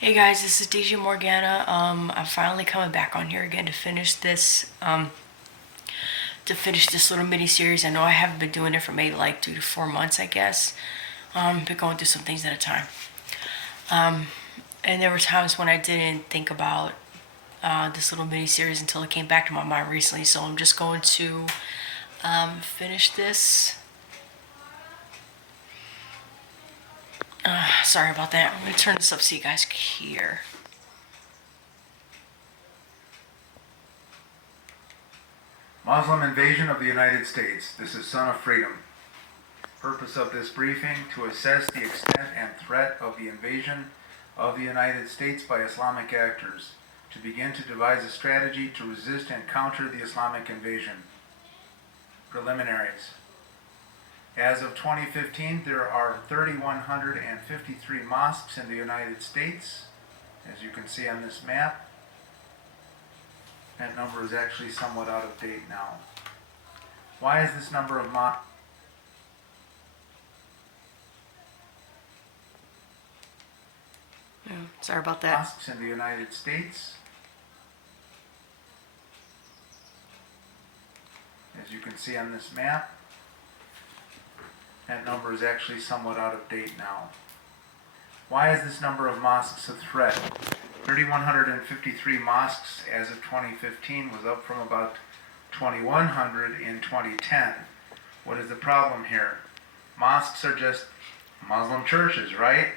Hey guys, this is DJ Morgana. I'm finally coming back on here again to finish this little mini series. I know I haven't been doing it for maybe like 3 to 4 months, I guess. Been going through some things at a time. And there were times when I didn't think about this little mini series until it came back to my mind recently. So I'm just going to finish this. Sorry about that. I'm gonna turn this up so you guys can hear. Muslim invasion of the United States. This is Son of Freedom. Purpose of this briefing: to assess the extent and threat of the invasion of the United States by Islamic actors, to begin to devise a strategy to resist and counter the Islamic invasion. Preliminaries. As of 2015, there are 3,153 mosques in the United States, as you can see on this map. That number is actually somewhat out of date now. Why is this number of mosques? Sorry about that. Mosques in the United States? As you can see on this map, that number is actually somewhat out of date now. Why is this number of mosques a threat? 3,153 mosques as of 2015 was up from about 2,100 in 2010. What is the problem here? Mosques are just Muslim churches, right?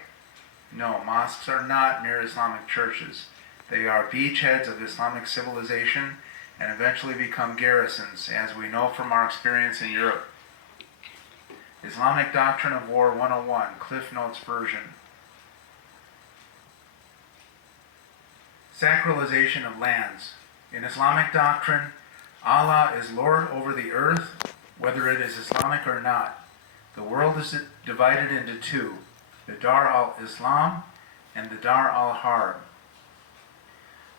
No, mosques are not mere Islamic churches. They are beachheads of Islamic civilization and eventually become garrisons, as we know from our experience in Europe. Islamic Doctrine of War 101, Cliff Notes version. Sacralization of lands. In Islamic doctrine, Allah is Lord over the earth, whether it is Islamic or not. The world is divided into two, the Dar al-Islam and the Dar al-Harb.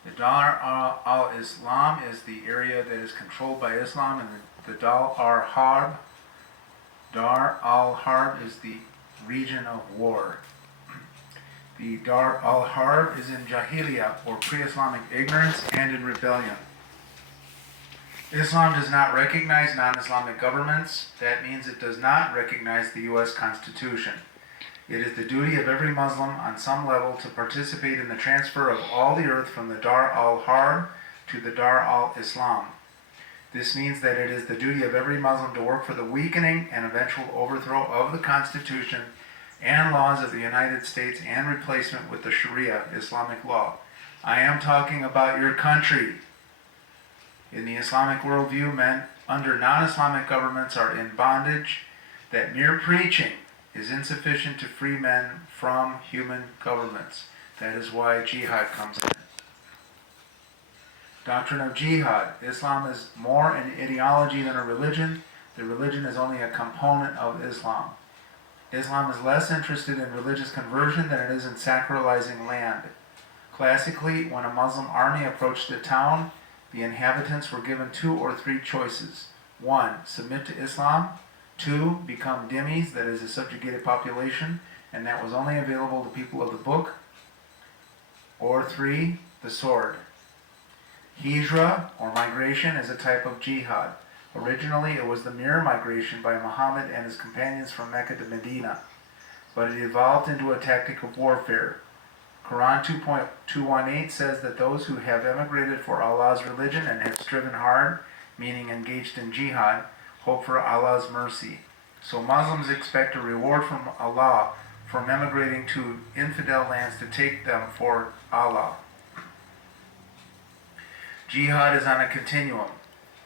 The Dar al-Islam is the area that is controlled by Islam, and the Dar al-Harb is the region of war. The Dar al-Harb is in Jahiliyyah, or pre-Islamic ignorance, and in rebellion. Islam does not recognize non-Islamic governments. That means it does not recognize the U.S. Constitution. It is the duty of every Muslim on some level to participate in the transfer of all the earth from the Dar al-Harb to the Dar al-Islam. This means that it is the duty of every Muslim to work for the weakening and eventual overthrow of the Constitution and laws of the United States and replacement with the Sharia, Islamic law. I am talking about your country. In the Islamic worldview, men under non-Islamic governments are in bondage. That mere preaching is insufficient to free men from human governments. That is why jihad comes in. Doctrine of jihad. Islam is more an ideology than a religion. The religion is only a component of Islam. Islam is less interested in religious conversion than it is in sacralizing land. Classically, when a Muslim army approached a town, the inhabitants were given 2 or 3 choices. 1. Submit to Islam. 2. Become dhimmis, that is a subjugated population, and that was only available to people of the book. Or 3. The sword. Hijra, or migration, is a type of jihad. Originally, it was the mere migration by Muhammad and his companions from Mecca to Medina, but it evolved into a tactic of warfare. Quran 2.218 says that those who have emigrated for Allah's religion and have striven hard, meaning engaged in jihad, hope for Allah's mercy. So Muslims expect a reward from Allah from emigrating to infidel lands to take them for Allah. Jihad is on a continuum.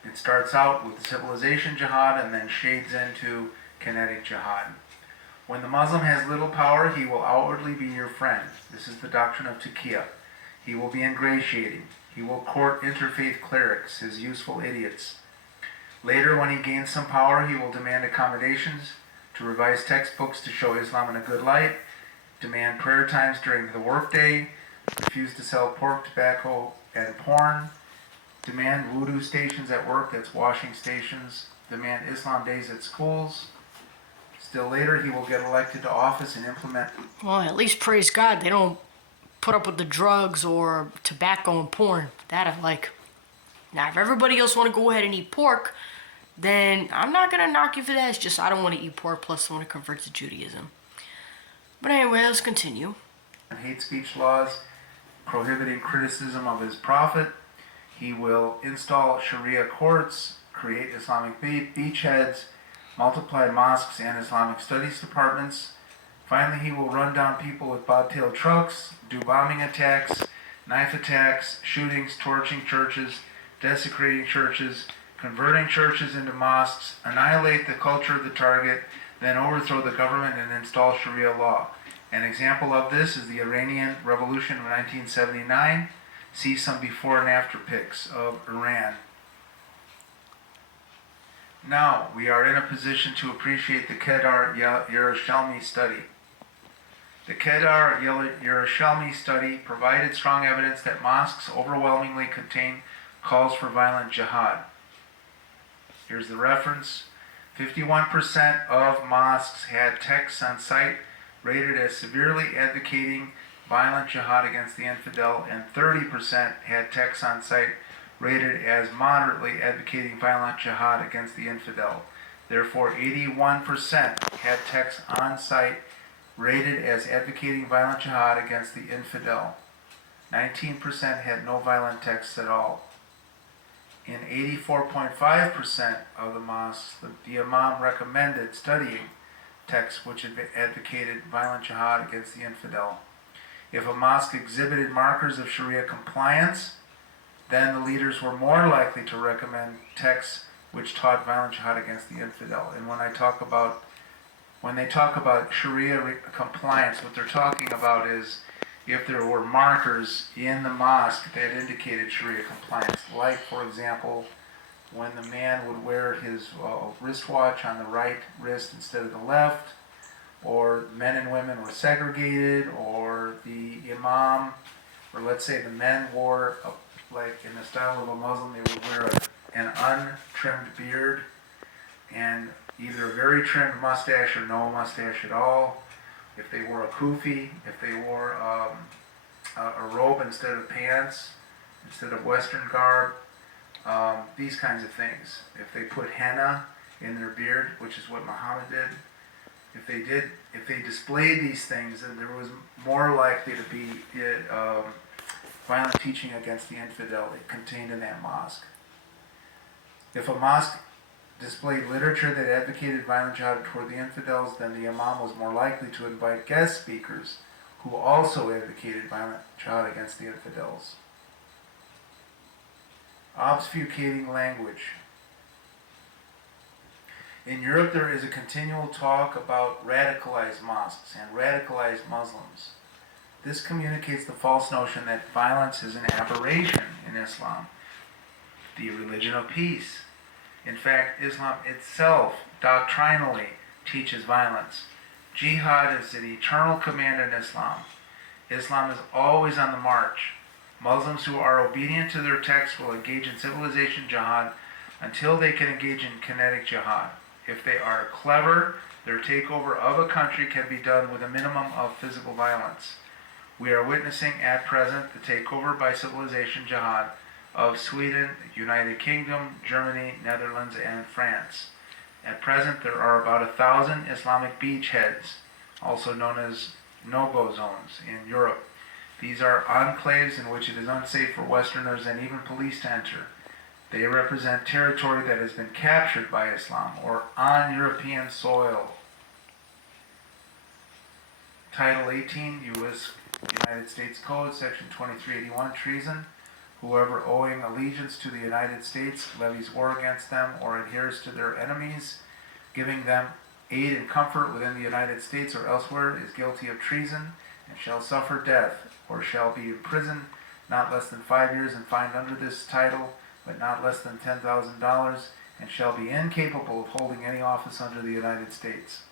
It starts out with civilization jihad and then shades into kinetic jihad. When the Muslim has little power, he will outwardly be your friend. This is the doctrine of taqiyya. He will be ingratiating. He will court interfaith clerics, his useful idiots. Later, when he gains some power, he will demand accommodations, to revise textbooks to show Islam in a good light, demand prayer times during the workday, refuse to sell pork, tobacco, and porn, demand wudu stations at work, that's washing stations, demand Islam days at schools. Still later, he will get elected to office and implement. Well, at least praise God they don't put up with the drugs or tobacco and porn. That I like. Now, if everybody else want to go ahead and eat pork, then I'm not gonna knock you for that. It's just I don't want to eat pork. Plus, I want to convert to Judaism. But anyway, let's continue. Hate speech laws prohibiting criticism of his prophet. He will install Sharia courts, create Islamic beachheads, multiply mosques and Islamic studies departments. Finally, he will run down people with bobtail trucks, do bombing attacks, knife attacks, shootings, torching churches, desecrating churches, converting churches into mosques, annihilate the culture of the target, then overthrow the government and install Sharia law. An example of this is the Iranian Revolution of 1979. See some before and after pics of Iran. Now we are in a position to appreciate the Kedar Yerushalmi study. The Kedar Yerushalmi study provided strong evidence that mosques overwhelmingly contain calls for violent jihad. Here's the reference. 51% of mosques had texts on site rated as severely advocating violent jihad against the infidel, and 30% had texts on site rated as moderately advocating violent jihad against the infidel. Therefore, 81% had texts on site rated as advocating violent jihad against the infidel. 19% had no violent texts at all. In 84.5% of the mosques, the imam recommended studying texts which advocated violent jihad against the infidel. If a mosque exhibited markers of Sharia compliance, then the leaders were more likely to recommend texts which taught violent jihad against the infidel. And when they talk about Sharia compliance, what they're talking about is if there were markers in the mosque that indicated Sharia compliance, like, for example, when the man would wear his wristwatch on the right wrist instead of the left, or men and women were segregated, or the imam, or let's say the men wore, like in the style of a Muslim, they would wear an untrimmed beard, and either a very trimmed mustache or no mustache at all. If they wore a kufi, if they wore a robe instead of pants, instead of Western garb, these kinds of things. If they put henna in their beard, which is what Muhammad did, if they displayed these things, then there was more likely to be violent teaching against the infidel contained in that mosque. If a mosque displayed literature that advocated violent jihad toward the infidels, then the imam was more likely to invite guest speakers who also advocated violent jihad against the infidels. Obfuscating language. In Europe, there is a continual talk about radicalized mosques and radicalized Muslims. This communicates the false notion that violence is an aberration in Islam, the religion of peace. In fact, Islam itself doctrinally teaches violence. Jihad is an eternal command in Islam. Islam is always on the march. Muslims who are obedient to their text will engage in civilization jihad until they can engage in kinetic jihad. If they are clever, their takeover of a country can be done with a minimum of physical violence. We are witnessing at present the takeover by civilization jihad of Sweden, United Kingdom, Germany, Netherlands, and France. At present, there are about 1,000 Islamic beachheads, also known as no-go zones, in Europe. These are enclaves in which it is unsafe for Westerners and even police to enter. They represent territory that has been captured by Islam or on European soil. Title 18, United States Code, Section 2381, treason. Whoever owing allegiance to the United States levies war against them or adheres to their enemies, giving them aid and comfort within the United States or elsewhere, is guilty of treason and shall suffer death, or shall be imprisoned not less than 5 years and fined under this title, but not less than $10,000, and shall be incapable of holding any office under the United States.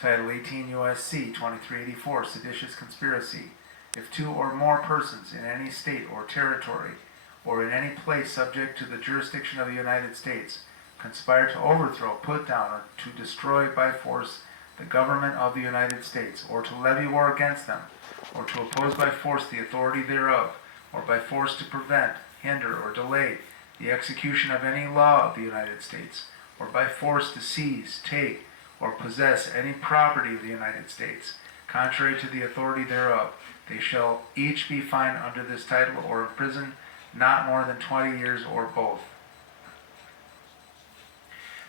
Title 18 U.S.C. 2384, seditious conspiracy. If two or more persons in any state or territory, or in any place subject to the jurisdiction of the United States, conspire to overthrow, put down, or to destroy by force the government of the United States, or to levy war against them, or to oppose by force the authority thereof, or by force to prevent, hinder, or delay the execution of any law of the United States, or by force to seize, take, or possess any property of the United States, contrary to the authority thereof, they shall each be fined under this title or imprisoned not more than 20 years or both.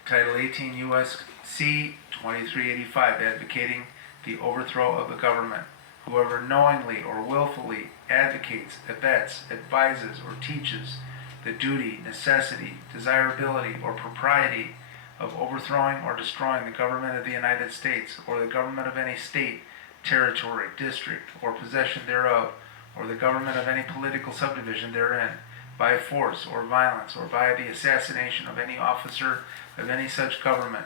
Title 18 U.S.C. 2385, advocating the overthrow of the government. Whoever knowingly or willfully advocates, abets, advises, or teaches the duty, necessity, desirability, or propriety of overthrowing or destroying the government of the United States, or the government of any state, territory, district, or possession thereof, or the government of any political subdivision therein, by force or violence, or by the assassination of any officer of any such government.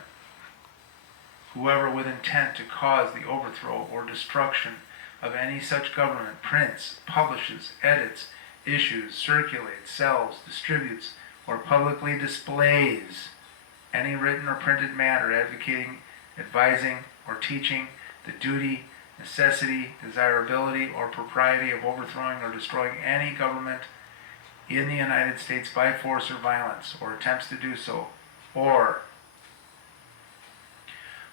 Whoever with intent to cause the overthrow or destruction of any such government prints, publishes, edits, issues, circulates, sells, distributes, or publicly displays any written or printed matter advocating, advising, or teaching the duty, necessity, desirability, or propriety of overthrowing or destroying any government in the United States by force or violence, or attempts to do so, or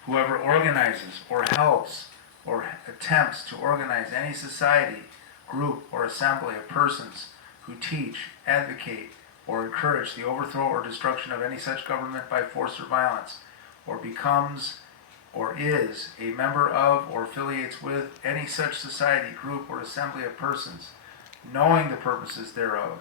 whoever organizes or helps or attempts to organize any society, group, or assembly of persons who teach, advocate, or encourage the overthrow or destruction of any such government by force or violence, or becomes or is a member of or affiliates with any such society, group, or assembly of persons, knowing the purposes thereof,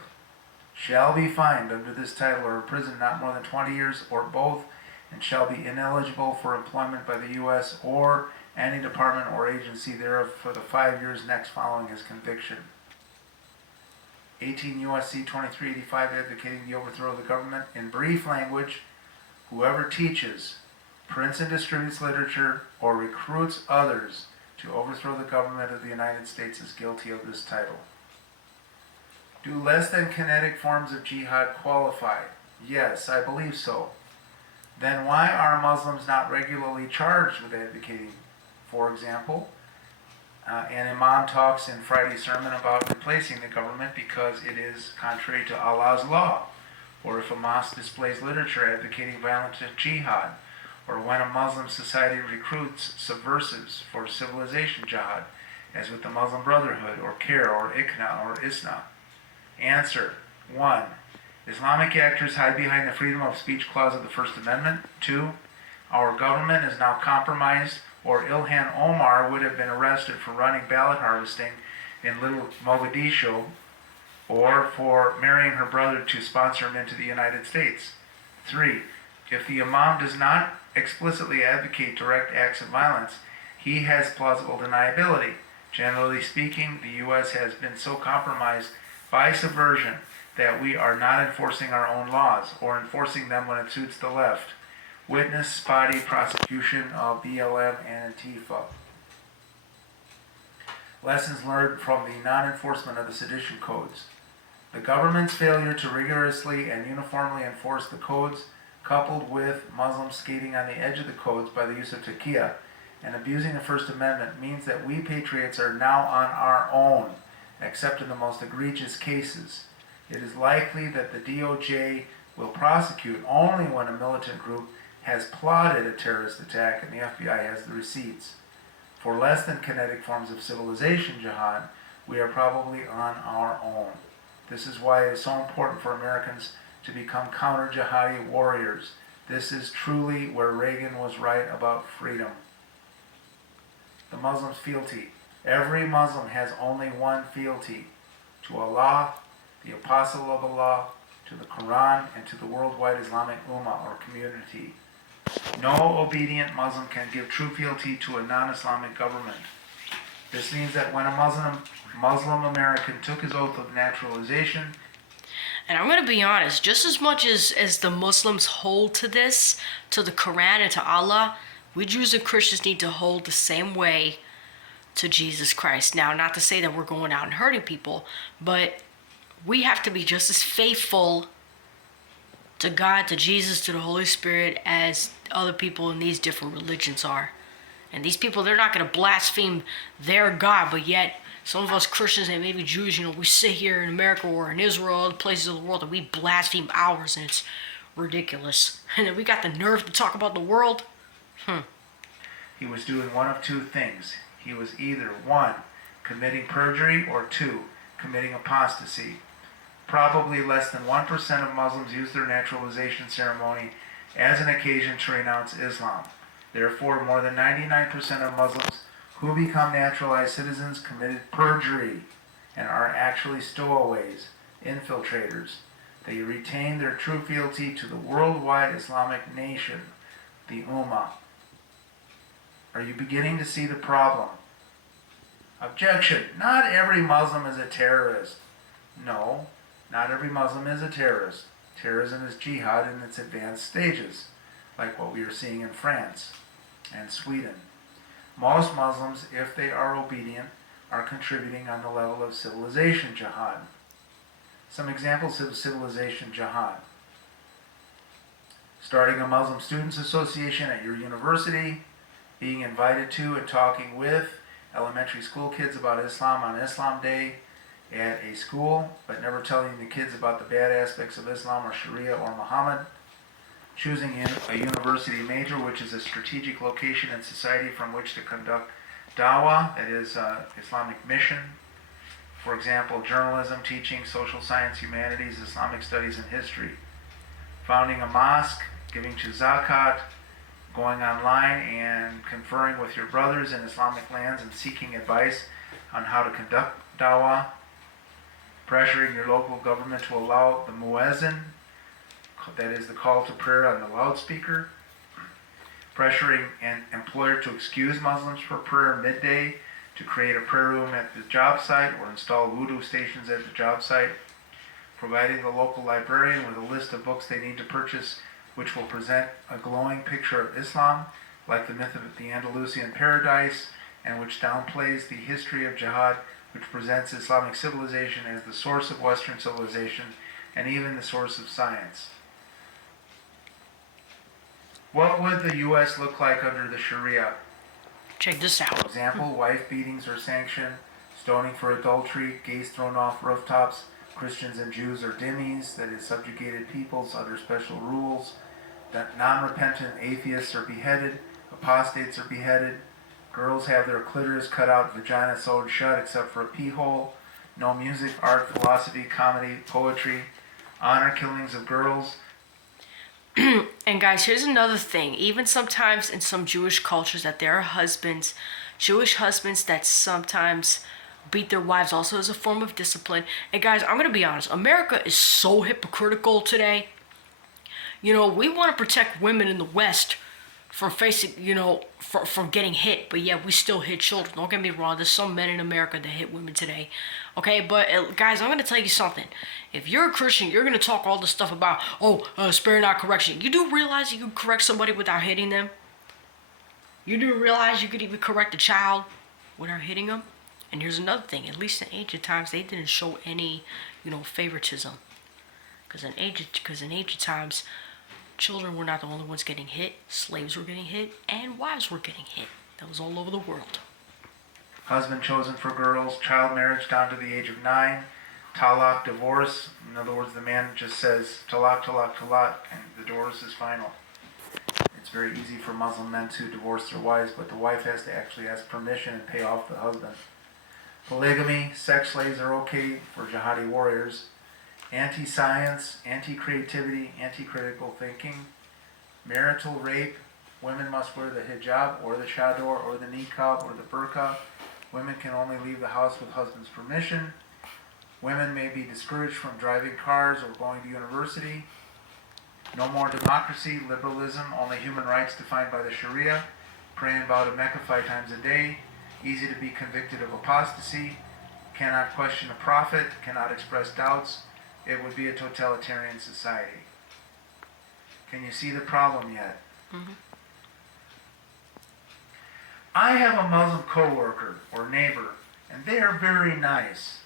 shall be fined under this title or imprisoned not more than 20 years or both, and shall be ineligible for employment by the U.S. or any department or agency thereof for the 5 years next following his conviction. 18 U.S.C. 2385, advocating the overthrow of the government. In brief language, whoever teaches, prints and distributes literature, or recruits others to overthrow the government of the United States is guilty of this title. Do less than kinetic forms of jihad qualify? Yes, I believe so. Then why are Muslims not regularly charged with advocating? For example, an imam talks in Friday's sermon about replacing the government because it is contrary to Allah's law, or if a mosque displays literature advocating violent jihad, or when a Muslim society recruits subversives for civilization jihad, as with the Muslim Brotherhood, or CARE, or ICNA, or ISNA. Answer: 1. Islamic actors hide behind the freedom of speech clause of the First Amendment. 2. Our government is now compromised, or Ilhan Omar would have been arrested for running ballot harvesting in Little Mogadishu, or for marrying her brother to sponsor him into the United States. 3. If the imam does not explicitly advocate direct acts of violence, he has plausible deniability. Generally speaking, the U.S. has been so compromised by subversion that we are not enforcing our own laws, or enforcing them when it suits the left. Witness spotty prosecution of BLM and Antifa. Lessons learned from the non-enforcement of the sedition codes. The government's failure to rigorously and uniformly enforce the codes, coupled with Muslims skating on the edge of the codes by the use of taqiyya and abusing the First Amendment, means that we patriots are now on our own, except in the most egregious cases. It is likely that the DOJ will prosecute only when a militant group has plotted a terrorist attack and the FBI has the receipts. For less than kinetic forms of civilization jihad, we are probably on our own. This is why it is so important for Americans to become counter-jihadi warriors. This is truly where Reagan was right about freedom. The Muslim's fealty. Every Muslim has only one fealty: to Allah, the Apostle of Allah, to the Quran, and to the worldwide Islamic Ummah or community. No obedient Muslim can give true fealty to a non-Islamic government. This means that when a Muslim American took his oath of naturalization, and I'm going to be honest, just as much as the Muslims hold to this, to the Quran and to Allah, we Jews and Christians need to hold the same way to Jesus Christ. Now, not to say that we're going out and hurting people, but we have to be just as faithful to God, to Jesus, to the Holy Spirit as other people in these different religions are. And these people, they're not going to blaspheme their God, but yet some of us Christians and maybe Jews, we sit here in America or in Israel, other places of the world, and we blaspheme ours, and it's ridiculous. And then we got the nerve to talk about the world. He was doing one of two things. He was either 1, committing perjury, or 2, committing apostasy. Probably less than 1% of Muslims use their naturalization ceremony as an occasion to renounce Islam. Therefore, more than 99% of Muslims who become naturalized citizens committed perjury and are actually stowaways, infiltrators. They retain their true fealty to the worldwide Islamic nation, the Ummah. Are you beginning to see the problem? Objection. Not every Muslim is a terrorist. No, not every Muslim is a terrorist. Terrorism is jihad in its advanced stages, like what we are seeing in France and Sweden. Most Muslims, if they are obedient, are contributing on the level of civilization jihad. Some examples of civilization jihad. Starting a Muslim Students Association at your university, being invited to and talking with elementary school kids about Islam on Islam Day at a school, but never telling the kids about the bad aspects of Islam or Sharia or Muhammad. Choosing a university major, which is a strategic location in society from which to conduct dawah, that is Islamic mission. For example, journalism, teaching, social science, humanities, Islamic studies, and history. Founding a mosque, giving to zakat, going online and conferring with your brothers in Islamic lands and seeking advice on how to conduct dawah. Pressuring your local government to allow the muezzin, that is the call to prayer on the loudspeaker. Pressuring an employer to excuse Muslims for prayer midday, to create a prayer room at the job site or install wudu stations at the job site. Providing the local librarian with a list of books they need to purchase which will present a glowing picture of Islam, like the myth of the Andalusian paradise, and which downplays the history of jihad, which presents Islamic civilization as the source of Western civilization and even the source of science. What would the U.S. look like under the Sharia? Check this out. For example, wife beatings are sanctioned, stoning for adultery, gays thrown off rooftops, Christians and Jews are dhimmis, that is subjugated peoples, under special rules, that non-repentant atheists are beheaded, apostates are beheaded, girls have their clitoris cut out, vagina sewed shut except for a pee hole, no music, art, philosophy, comedy, poetry, honor killings of girls. And guys, here's another thing. Even sometimes in some Jewish cultures that there are husbands, Jewish husbands that sometimes beat their wives also as a form of discipline. And guys, I'm going to be honest. America is so hypocritical today. We want to protect women in the West from facing, from getting hit. But yeah, we still hit children. Don't get me wrong. There's some men in America that hit women today. Okay, but guys, I'm going to tell you something. If you're a Christian, you're going to talk all this stuff about, spare not correction. You do realize you can correct somebody without hitting them? You do realize you could even correct a child without hitting them? And here's another thing. At least in ancient times, they didn't show any, favoritism. Because in ancient times, children were not the only ones getting hit. Slaves were getting hit, and wives were getting hit. That was all over the world. Husband chosen for girls, child marriage down to the age of 9, talaq, divorce. In other words, the man just says talaq, talaq, talaq, and the divorce is final. It's very easy for Muslim men to divorce their wives, but the wife has to actually ask permission and pay off the husband. Polygamy, sex slaves are okay for jihadi warriors. Anti-science, anti-creativity, anti-critical thinking. Marital rape, women must wear the hijab or the chador or the niqab or the burqa. Women can only leave the house with husband's permission. Women may be discouraged from driving cars or going to university. No more democracy, liberalism, only human rights defined by the Sharia. Praying about a Mecca 5 times a day. Easy to be convicted of apostasy. Cannot question a prophet. Cannot express doubts. It would be a totalitarian society. Can you see the problem yet? Mm-hmm. I have a Muslim co-worker or neighbor, and they are very nice.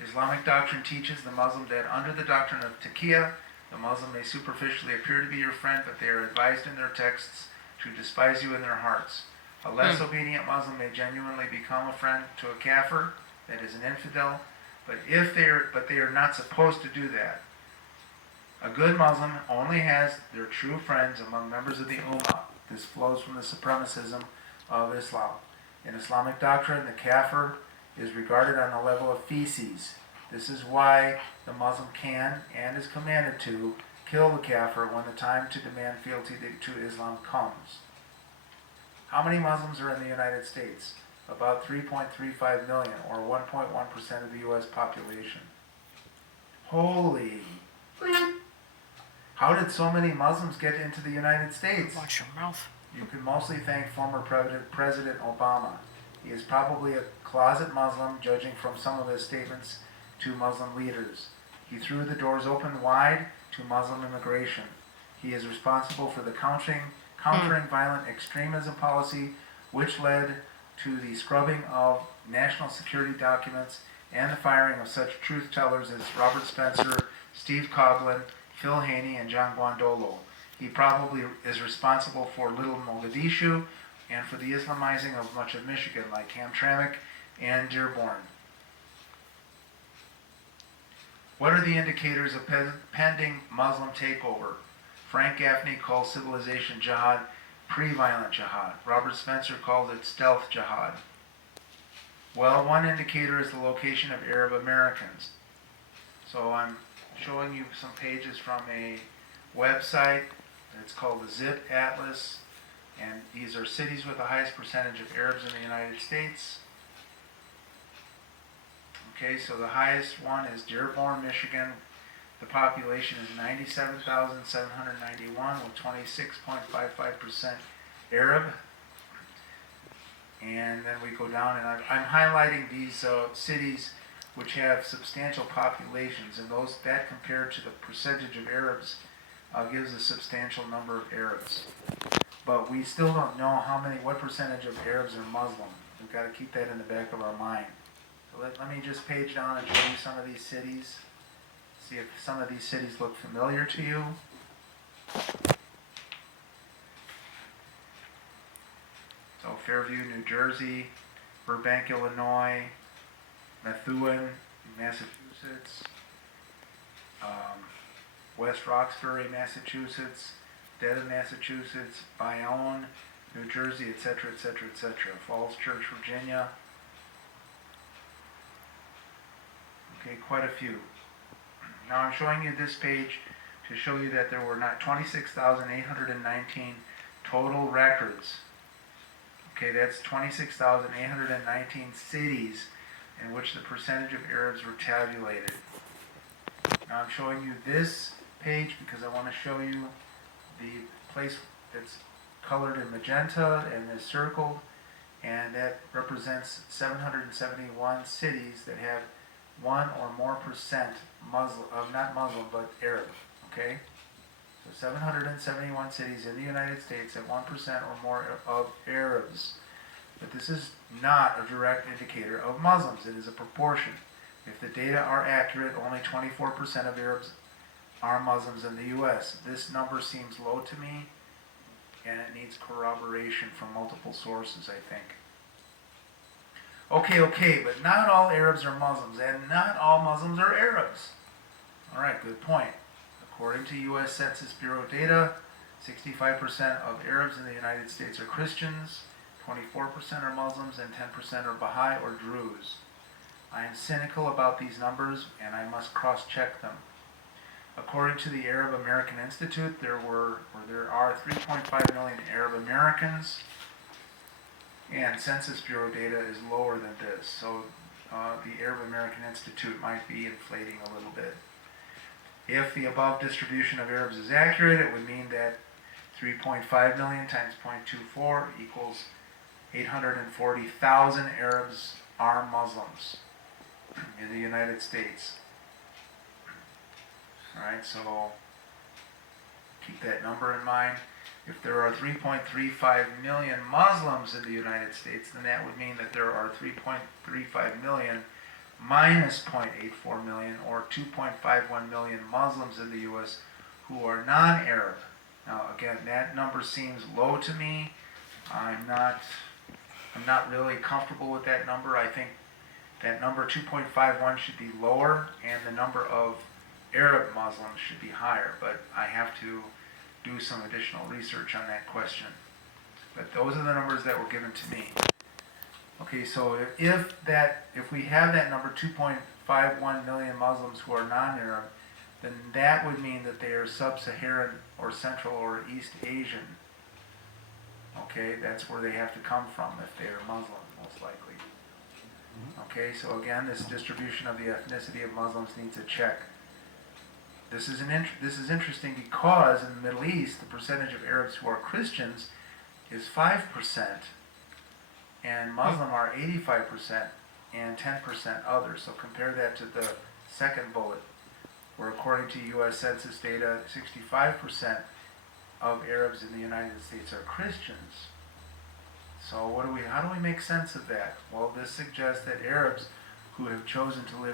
Islamic doctrine teaches the Muslim that under the doctrine of taqiyya, the Muslim may superficially appear to be your friend, but they are advised in their texts to despise you in their hearts. A less obedient Muslim may genuinely become a friend to a kafir, that is an infidel, but they are not supposed to do that. A good Muslim only has their true friends among members of the Ummah. This flows from the supremacism of Islam. In Islamic doctrine, the kafir is regarded on the level of feces. This is why the Muslim can and is commanded to kill the kafir when the time to demand fealty to Islam comes. How many Muslims are in the United States? About 3.35 million, or 1.1% of the U.S. population. Holy! How did so many Muslims get into the United States? Watch your mouth. You can mostly thank former President Obama. He is probably a closet Muslim, judging from some of his statements to Muslim leaders. He threw the doors open wide to Muslim immigration. He is responsible for the countering violent extremism policy, which led to the scrubbing of national security documents and the firing of such truth tellers as Robert Spencer, Steve Coughlin, Phil Haney, and John Guandolo. He probably is responsible for Little Mogadishu and for the Islamizing of much of Michigan, like Hamtramck and Dearborn. What are the indicators of pending Muslim takeover? Frank Gaffney calls civilization jihad pre-violent jihad. Robert Spencer calls it stealth jihad. Well, one indicator is the location of Arab Americans. So I'm showing you some pages from a website. It's called the Zip Atlas. And these are cities with the highest percentage of Arabs in the United States. Okay, so the highest one is Dearborn, Michigan. The population is 97,791 with 26.55% Arab. And then we go down, and I'm highlighting these cities which have substantial populations, and those that compared to the percentage of Arabs gives a substantial number of Arabs. But we still don't know what percentage of Arabs are Muslim. We've got to keep that in the back of our mind. So let me just page down and show you some of these cities. See if some of these cities look familiar to you. So Fairview, New Jersey, Burbank, Illinois, Methuen, Massachusetts, West Roxbury, Massachusetts, Dedham, Massachusetts, Bayonne, New Jersey, etc., etc., etc. Falls Church, Virginia. Okay, quite a few. Now I'm showing you this page to show you that there were not 26,819 total records. Okay, that's 26,819 cities in which the percentage of Arabs were tabulated. Now I'm showing you this page because I want to show you the place that's colored in magenta and is circled, and that represents 771 cities that have 1 or more percent Muslim, not Muslim, but Arab, okay? So 771 cities in the United States have 1% or more of Arabs. But this is not a direct indicator of Muslims. It is a proportion. If the data are accurate, only 24% of Arabs are Muslims in the U.S. This number seems low to me, and it needs corroboration from multiple sources, I think. Okay, but not all Arabs are Muslims, and not all Muslims are Arabs. All right, good point. According to U.S. Census Bureau data, 65% of Arabs in the United States are Christians, 24% are Muslims, and 10% are Baha'i or Druze. I am cynical about these numbers, and I must cross-check them. According to the Arab American Institute, there are 3.5 million Arab Americans, and Census Bureau data is lower than this, so the Arab American Institute might be inflating a little bit. If the above distribution of Arabs is accurate, it would mean that 3.5 million times 0.24 equals 840,000 Arabs are Muslims in the United States. Alright, so keep that number in mind. If there are 3.35 million Muslims in the United States, then that would mean that there are 3.35 million minus 0.84 million, or 2.51 million Muslims in the U.S. who are non-Arab. Now again, that number seems low to me. I'm not I'm not really comfortable with that number. I think that number 2.51 should be lower, and the number of Arab Muslims should be higher, but I have to do some additional research on that question. But those are the numbers that were given to me. Okay, so if we have that number 2.51 million Muslims who are non-Arab, then that would mean that they are sub-Saharan or Central or East Asian. Okay, that's where they have to come from if they are Muslim, most likely. Okay, so again, this distribution of the ethnicity of Muslims needs a check. This is interesting because in the Middle East, the percentage of Arabs who are Christians is 5%, and Muslim are 85%, and 10% others. So compare that to the second bullet, where according to U.S. Census data, 65% of Arabs in the United States are Christians. So how do we make sense of that? Well, this suggests that Arabs who have chosen to live